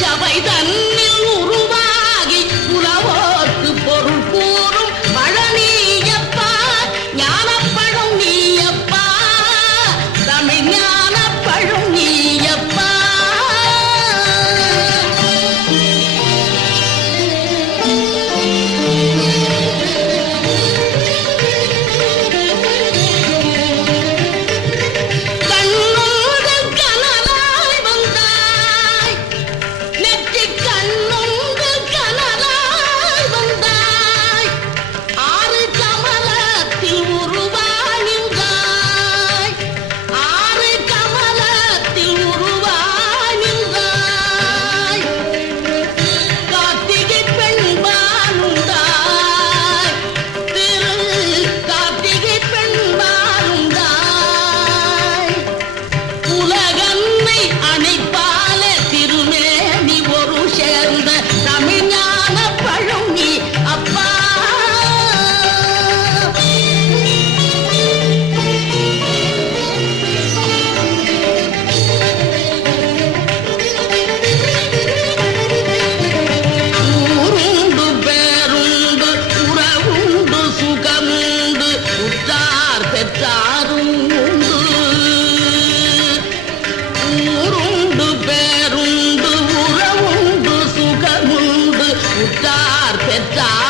జబైదన్ அணைப்பா Lỡ.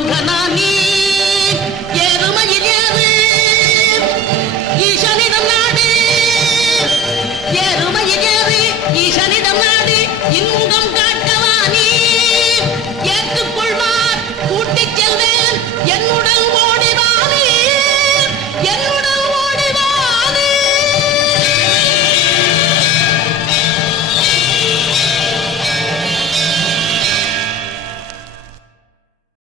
ஈசனிடமாடு இன்பம்